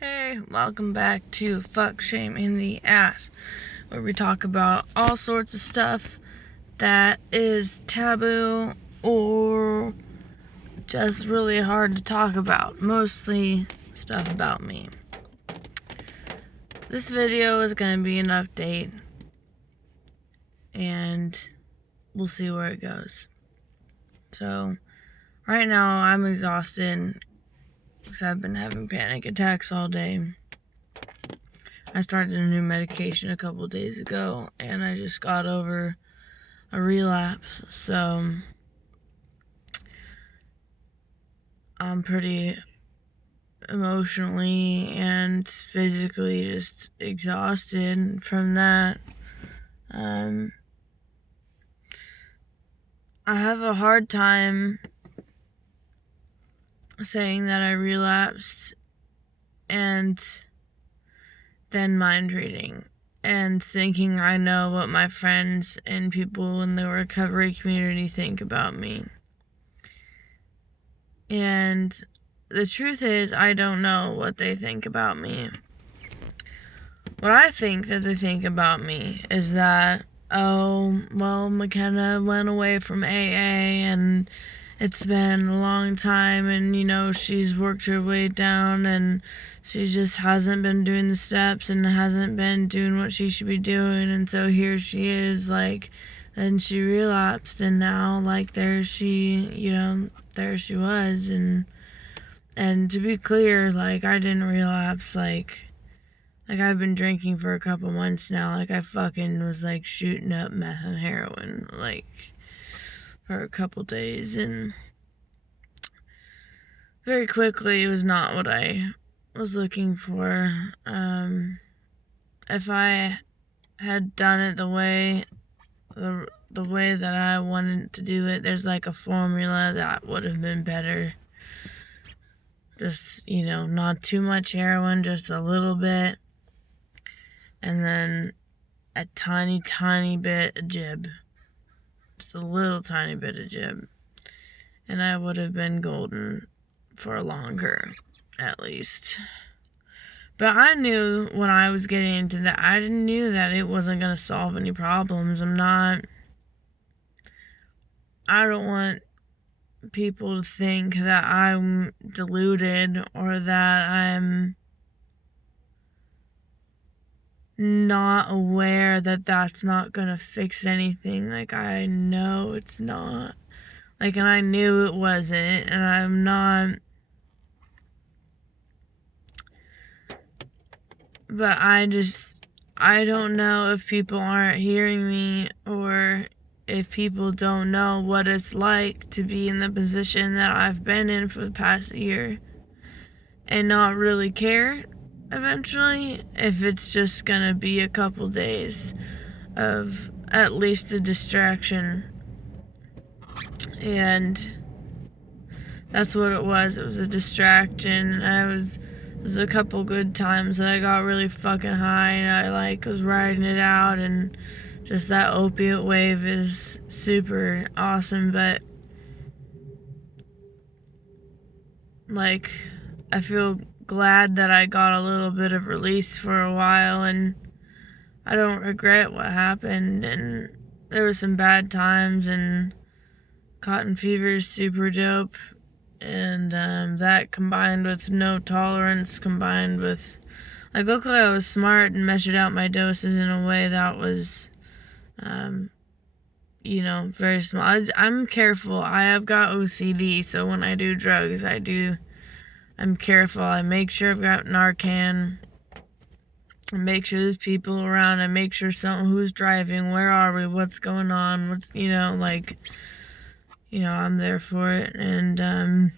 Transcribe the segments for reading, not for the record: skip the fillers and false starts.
Hey, welcome back to Fuck Shame in the Ass, where we talk about all sorts of stuff that is taboo or just really hard to talk about. Mostly stuff about me. This video is going to be an update, and we'll see where it goes. So, right now I'm exhausted because I've been having panic attacks all day. I started a new medication a couple days ago, and I just got over a relapse, so I'm pretty emotionally and physically just exhausted from that. I have a hard time saying that I relapsed and then mind reading and thinking I know what my friends and people in the recovery community think about me. And the truth is, I don't know what they think about me. What I think that they think about me is that, oh, well, McKenna went away from AA and it's been a long time, and she's worked her way down and she just hasn't been doing the steps and hasn't been doing what she should be doing, and so here she is, then she relapsed, and now there she was. And to be clear, I didn't relapse. I've been drinking for a couple months now. I fucking was shooting up meth and heroin for a couple days, and very quickly it was not what I was looking for. If I had done it the way that I wanted to do it, there's a formula that would have been better. Just, not too much heroin, just a little bit, and then a tiny bit of jib. Just a little tiny bit of jib. And I would have been golden for longer, at least. But I knew when I was getting into that, I knew that it wasn't going to solve any problems. I don't want people to think that I'm deluded or that I'm not aware that that's not gonna fix anything. I know it's not. And I knew it wasn't, and I'm not. But I don't know if people aren't hearing me, or if people don't know what it's like to be in the position that I've been in for the past year and not really care eventually, if it's just gonna be a couple days of at least a distraction. And that's what it was. It was a distraction. There was a couple good times that I got really fucking high and I was riding it out, and just that opiate wave is super awesome, but I feel glad that I got a little bit of release for a while, and I don't regret what happened. And there were some bad times, and cotton fever is super dope, and that combined with no tolerance, combined with luckily I was smart and measured out my doses in a way that was very small. I'm careful. I have got OCD, so when I do drugs, I'm careful. I make sure I've got Narcan. I make sure there's people around. I make sure who's driving, where are we, what's going on, I'm there for it. And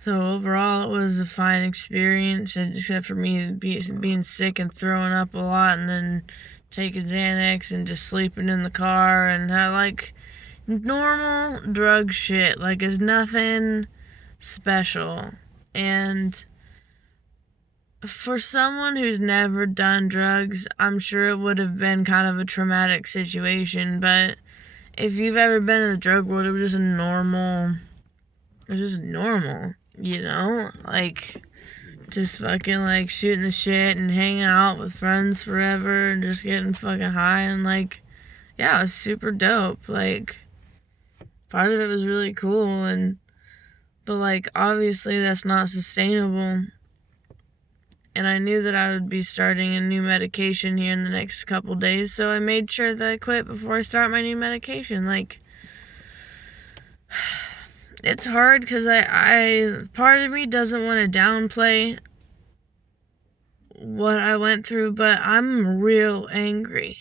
so overall, it was a fine experience, except for me being sick and throwing up a lot, and then taking Xanax and just sleeping in the car, and normal drug shit. It's nothing special. And for someone who's never done drugs, I'm sure it would have been kind of a traumatic situation. But if you've ever been in the drug world, it was just normal. you know, like, just fucking, like, shooting the shit and hanging out with friends forever and just getting fucking high and, like, yeah, it was super dope. Like, part of it was really cool, but, like, obviously that's not sustainable. And I knew that I would be starting a new medication here in the next couple days, so I made sure that I quit before I start my new medication. Like, it's hard because I part of me doesn't want to downplay what I went through, but I'm real angry.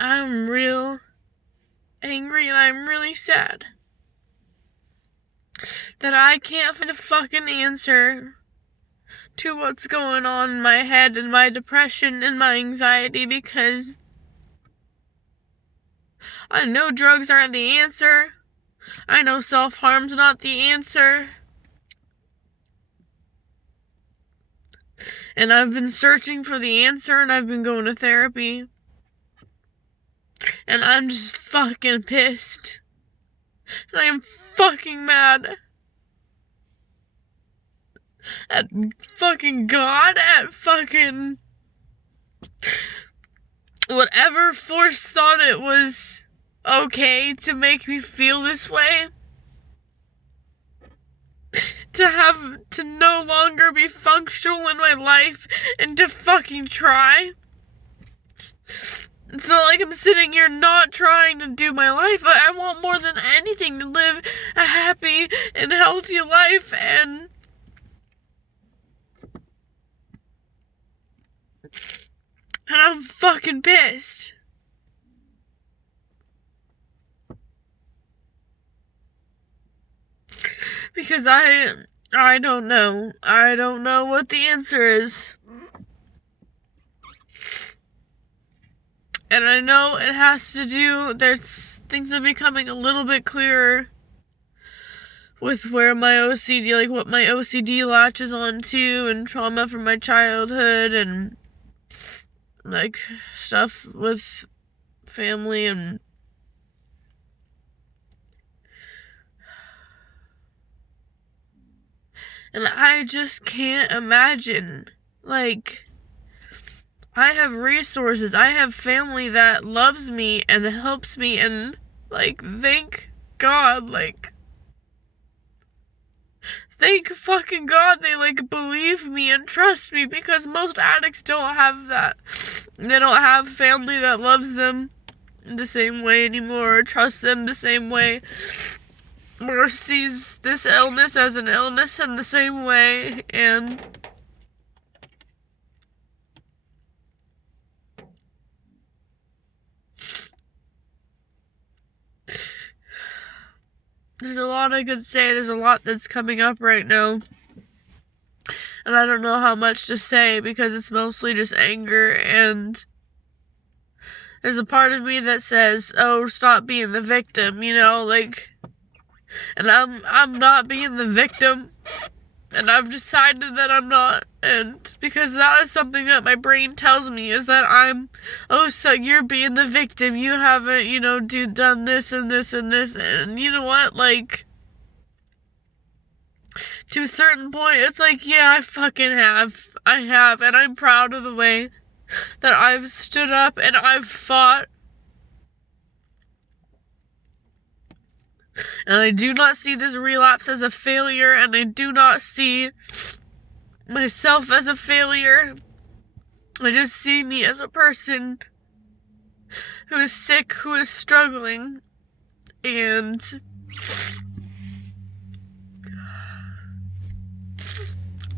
I'm real angry and I'm really sad that I can't find a fucking answer to what's going on in my head and my depression and my anxiety, because I know drugs aren't the answer. I know self-harm's not the answer. And I've been searching for the answer and I've been going to therapy. And I'm just fucking pissed. And I am fucking mad at fucking God, at fucking whatever force thought it was okay to make me feel this way. To no longer be functional in my life and to fucking try. It's not like I'm sitting here not trying to do my life. I want more than anything to live a happy and healthy life, and I'm fucking pissed. Because I don't know. I don't know what the answer is. And I know it has to do, things are becoming a little bit clearer with where my OCD, like what my OCD latches onto, and trauma from my childhood, and like stuff with family, and I just can't imagine, like, I have resources, I have family that loves me and helps me, and, like, thank God, like, thank fucking God they, like, believe me and trust me, because most addicts don't have that. They don't have family that loves them the same way anymore, or trusts them the same way, or sees this illness as an illness in the same way, and there's a lot I could say. There's a lot that's coming up right now. And I don't know how much to say because it's mostly just anger, and there's a part of me that says, oh, stop being the victim, you know, like, and I'm not being the victim, and I've decided that I'm not, and because that is something that my brain tells me, is that so you're being the victim, you haven't, you know, done this and this and this, and you know what, like, to a certain point, it's like, yeah, I have, and I'm proud of the way that I've stood up and I've fought. And I do not see this relapse as a failure, and I do not see myself as a failure. I just see me as a person who is sick, who is struggling, and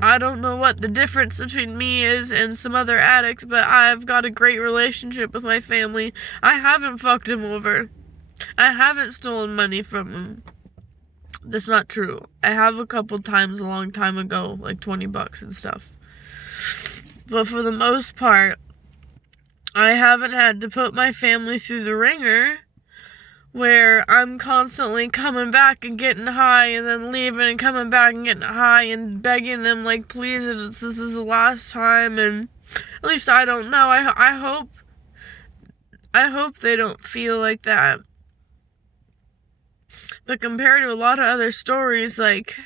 I don't know what the difference between me is and some other addicts, but I've got a great relationship with my family. I haven't fucked him over. I haven't stolen money from him. That's not true. I have a couple times a long time ago, like $20 and stuff. But for the most part, I haven't had to put my family through the ringer, where I'm constantly coming back and getting high and then leaving and coming back and getting high and begging them, like, please, this is the last time. And at least I don't know. I hope I hope they don't feel like that. But compared to a lot of other stories, like,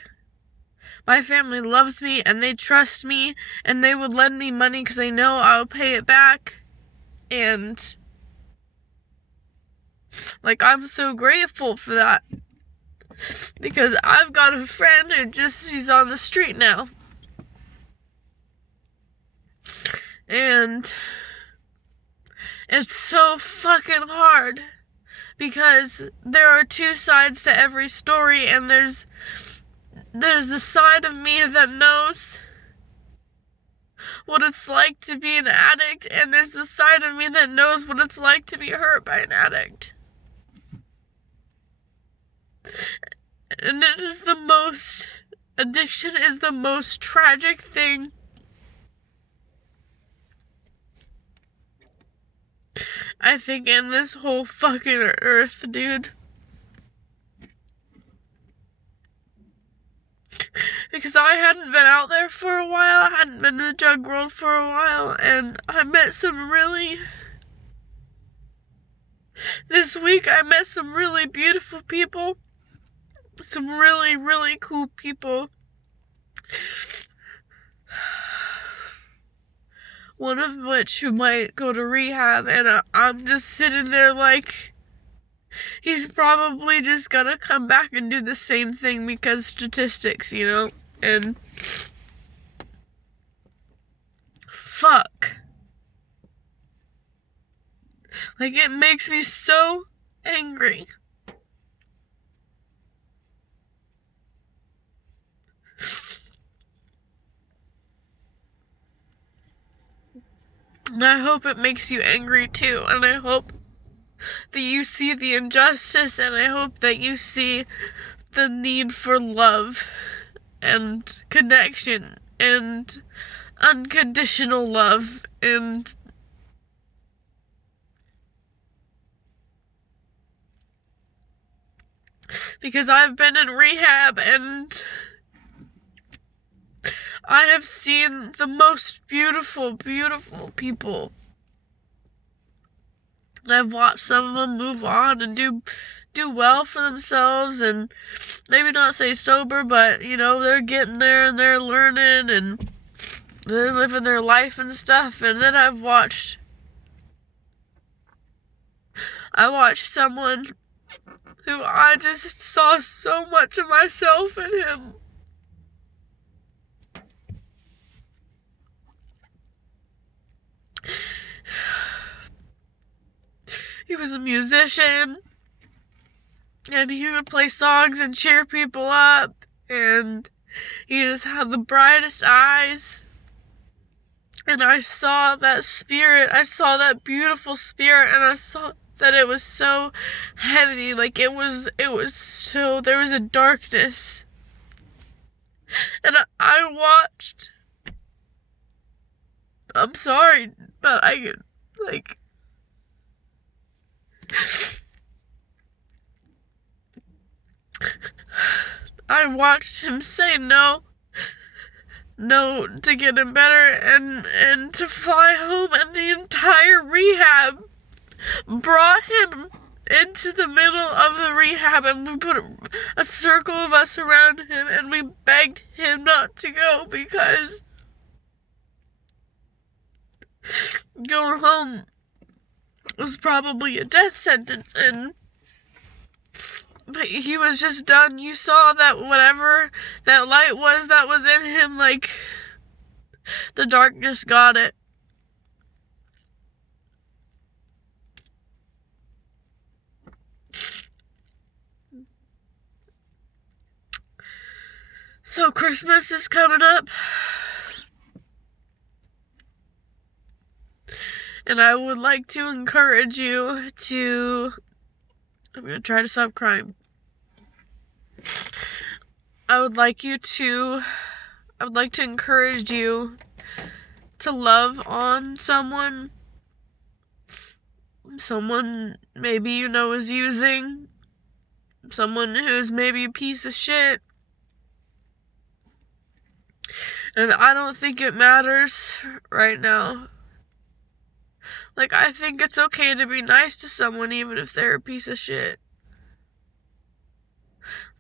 my family loves me and they trust me and they would lend me money because they know I'll pay it back. And, like, I'm so grateful for that. Because I've got a friend who she's on the street now. And it's so fucking hard. Because there are two sides to every story, and there's the side of me that knows what it's like to be an addict, and there's the side of me that knows what it's like to be hurt by an addict. And addiction is the most tragic thing I think in this whole fucking earth, dude. Because I hadn't been out there for a while, I hadn't been in the drug world for a while, and this week I met some really beautiful people, some really, really cool people. One of which who might go to rehab, and I'm just sitting there like, he's probably just gonna come back and do the same thing because statistics, you know? And fuck. Like, it makes me so angry. And I hope it makes you angry too, and I hope that you see the injustice, and I hope that you see the need for love and connection and unconditional love. And because I've been in rehab and I have seen the most beautiful, beautiful people. And I've watched some of them move on and do well for themselves, and maybe not stay sober, but, you know, they're getting there and they're learning and they're living their life and stuff. And then I watched someone who I just saw so much of myself in him. He was a musician, and he would play songs and cheer people up, and he just had the brightest eyes. And I saw that spirit, I saw that beautiful spirit, and I saw that it was so heavy, like it was so, there was a darkness. And I watched, I'm sorry, but I watched him say no to getting better and to fly home, and the entire rehab brought him into the middle of the rehab, and we put a circle of us around him, and we begged him not to go because going home was probably a death sentence. But he was just done. You saw that whatever that light was that was in him, like, the darkness got it. So Christmas is coming up, and I would like to encourage you to, I'm going to try to stop crying. I would like to encourage you to love on someone maybe you know is using, someone who's maybe a piece of shit. And I don't think it matters right now. Like, I think it's okay to be nice to someone even if they're a piece of shit.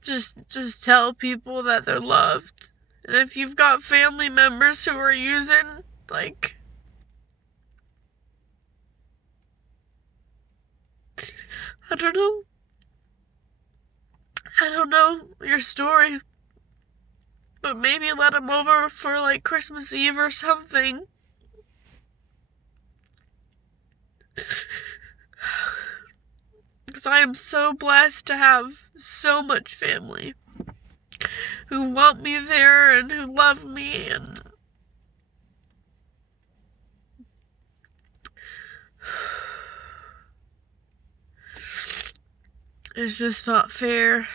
Just tell people that they're loved. And if you've got family members who are using, like, I don't know your story, but maybe let them over for, like, Christmas Eve or something. Because I am so blessed to have so much family who want me there and who love me, and it's just not fair.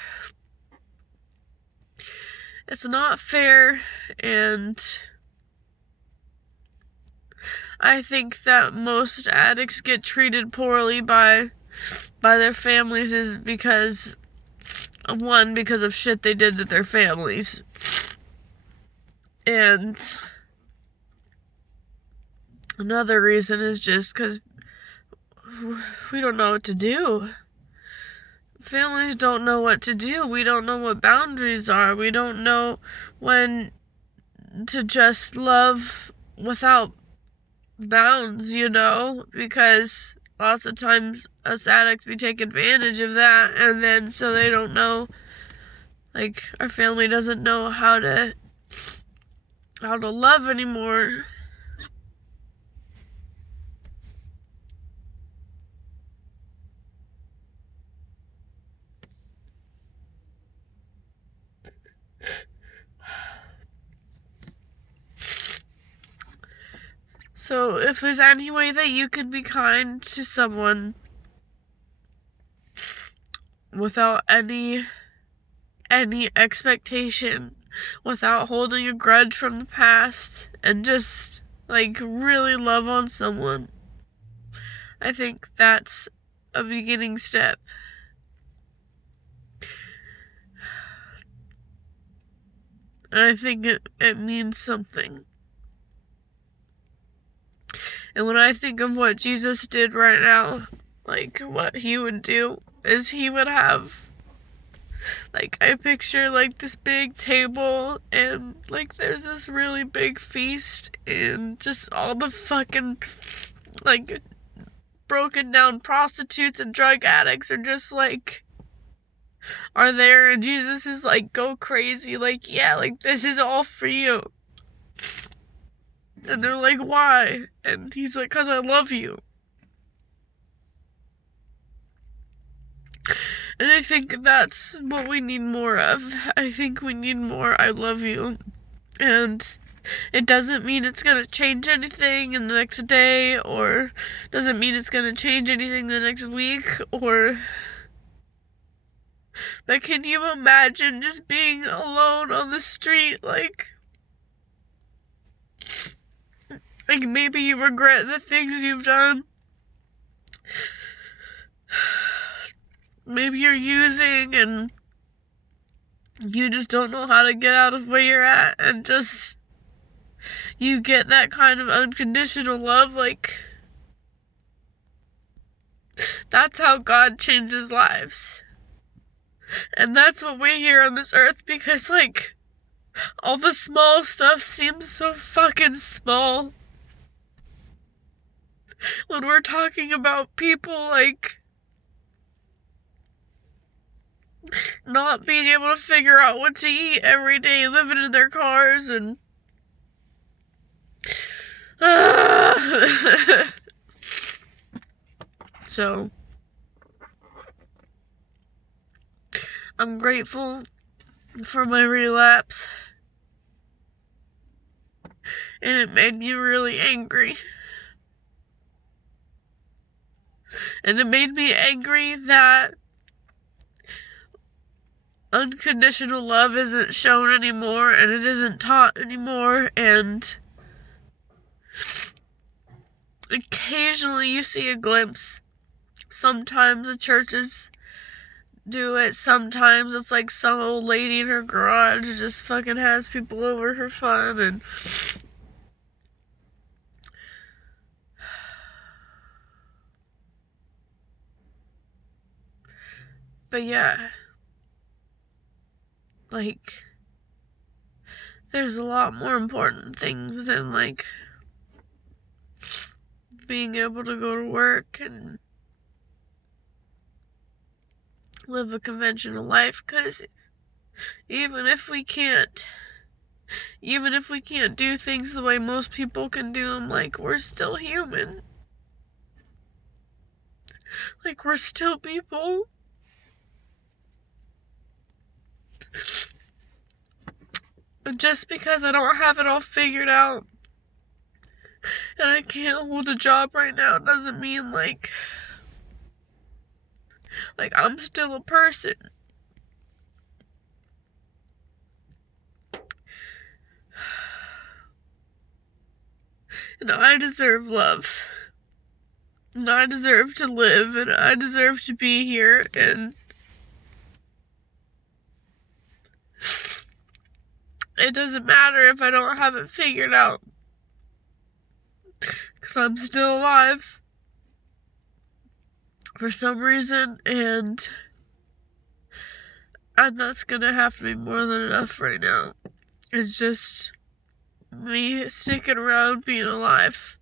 It's not fair, and I think that most addicts get treated poorly by their families is because of shit they did to their families. And another reason is just because we don't know what to do. Families don't know what to do. We don't know what boundaries are. We don't know when to just love without bounds, because lots of times us addicts, we take advantage of that, and then so they don't know, like, our family doesn't know how to love anymore. So if there's any way that you could be kind to someone without any expectation, without holding a grudge from the past, and just, like, really love on someone, I think that's a beginning step. And I think it means something. And when I think of what Jesus did right now, like, what he would do is he would have, like, I picture, like, this big table, and, like, there's this really big feast, and just all the fucking, like, broken down prostitutes and drug addicts are just, like, are there, and Jesus is like, go crazy, like, yeah, like, this is all for you. And they're like, why? And he's like, 'cause I love you. And I think that's what we need more of. I think we need more I love you. And it doesn't mean it's gonna change anything in the next day, or doesn't mean it's gonna change anything the next week, but can you imagine just being alone on the street, like maybe you regret the things you've done. Maybe you're using and you just don't know how to get out of where you're at, and just you get that kind of unconditional love. Like, that's how God changes lives. And that's what we hear on this earth, because, like, all the small stuff seems so fucking small when we're talking about people, like, not being able to figure out what to eat every day, living in their cars, and so I'm grateful for my relapse, and it made me really angry. And it made me angry that unconditional love isn't shown anymore, and it isn't taught anymore, and occasionally you see a glimpse. Sometimes the churches do it, sometimes it's like some old lady in her garage who just fucking has people over for fun, and But yeah, like, there's a lot more important things than, like, being able to go to work and live a conventional life, because even if we can't do things the way most people can do them, like, we're still human. Like, we're still people. And just because I don't have it all figured out and I can't hold a job right now doesn't mean, like I'm still a person. And I deserve love. And I deserve to live, and I deserve to be here, and it doesn't matter if I don't have it figured out, because I'm still alive for some reason, and that's gonna have to be more than enough right now. It's just me sticking around being alive.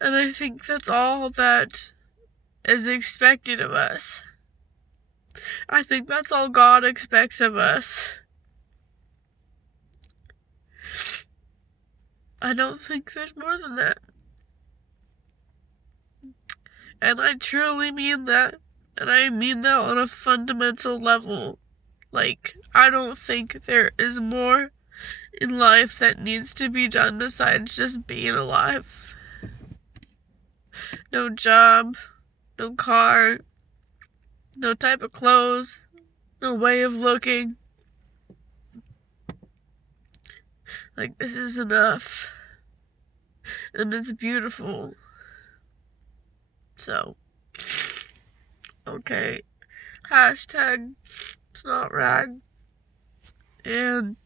And I think that's all that is expected of us. I think that's all God expects of us. I don't think there's more than that. And I truly mean that. And I mean that on a fundamental level. Like, I don't think there is more in life that needs to be done besides just being alive. No job, no car, no type of clothes, no way of looking. Like, this is enough. And it's beautiful. So, okay. Hashtag it's not rag. And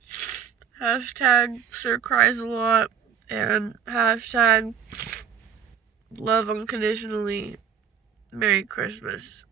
hashtag Sir cries a lot. And hashtag love unconditionally. Merry Christmas.